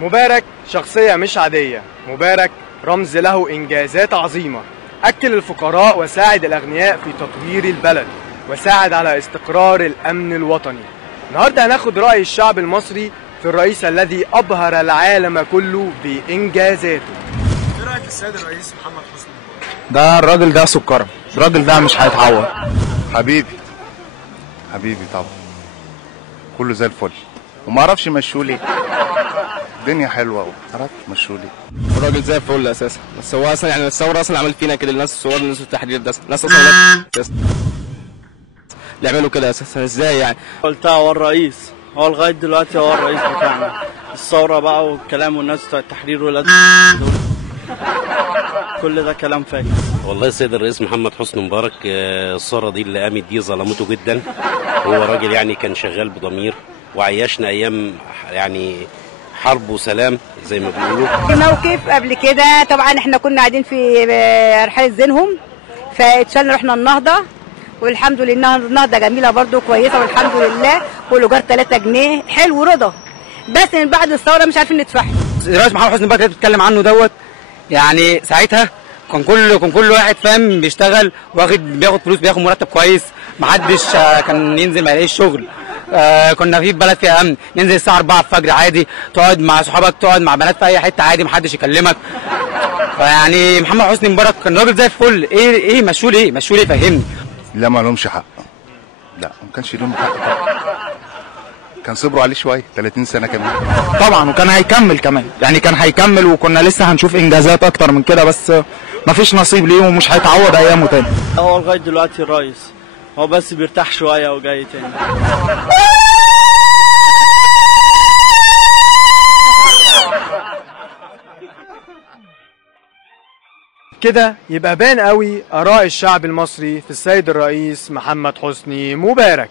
مبارك شخصية مش عادية، مبارك رمز له إنجازات عظيمة، أكل الفقراء وساعد الأغنياء في تطوير البلد وساعد على استقرار الأمن الوطني. النهاردة هناخد رأي الشعب المصري في الرئيس الذي أبهر العالم كله بإنجازاته. إيه رأيك السيد الرئيس محمد حسني مبارك؟ ده الراجل ده سكرة، الراجل ده مش هيتعوض. حبيبي طبعا، كله زي الفل، وما اعرفش يمشوا لي الدنيا حلوه وعرفت يمشوا لي. الراجل زي الفل اساسا، بس هو اصلا يعني الثوره اصلا عمل فينا كده، الناس الصور، الناس التحرير ده، الناس اصلا اللي يعملوا كده اساسا ازاي يعني؟ قلتها هو الرئيس، هو لغايه دلوقتي هو الرئيس بتاعنا. الثوره بقى والكلام والناس بتوع التحرير والناس كل ده كلام فاكر. والله السيد الرئيس محمد حسني مبارك الثوره دي اللي قامت دي ظلمته جدا. هو راجل يعني كان شغال بضمير وعيشنا ايام يعني حرب وسلام زي ما بيقولوا. في موقف قبل كده طبعا احنا كنا قاعدين في رحله زينهم، فاتشالنا رحنا النهضه، والحمد لله النهضه جميله برده كويسه والحمد لله، والايجار 3 جنيه حلو رضا، بس من بعد الثوره مش عارفين ندفعها. الرئيس محمد حسني مبارك اللي بتتكلم عنه دوت، يعني ساعتها كان كل واحد فاهم بيشتغل بياخد فلوس، بياخد مرتب كويس، محدش كان ينزل ما يلاقيش شغل. كنا في بلد فيها امن، ننزل الساعه 4 الفجر عادي، تقعد مع صحابك، تقعد مع بنات في اي حته عادي، محدش يكلمك. فيعني محمد حسني مبارك كان راجل زي الفل. ايه مشوا ليه فهمني. لا ما لهمش حق، لا ما كانش لهم حق طبعا. كان صبروا عليه شويه 30 سنه كمان طبعا، وكان هيكمل كمان، يعني كان هيكمل، وكنا لسه هنشوف انجازات اكتر من كده، بس مفيش نصيب ليه ومش هيتعوض ايامه تاني. هو لغايه دلوقتي الرئيس، هو بس بيرتاح شويه وجاي تاني. كده يبقى بان قوي آراء الشعب المصري في السيد الرئيس محمد حسني مبارك.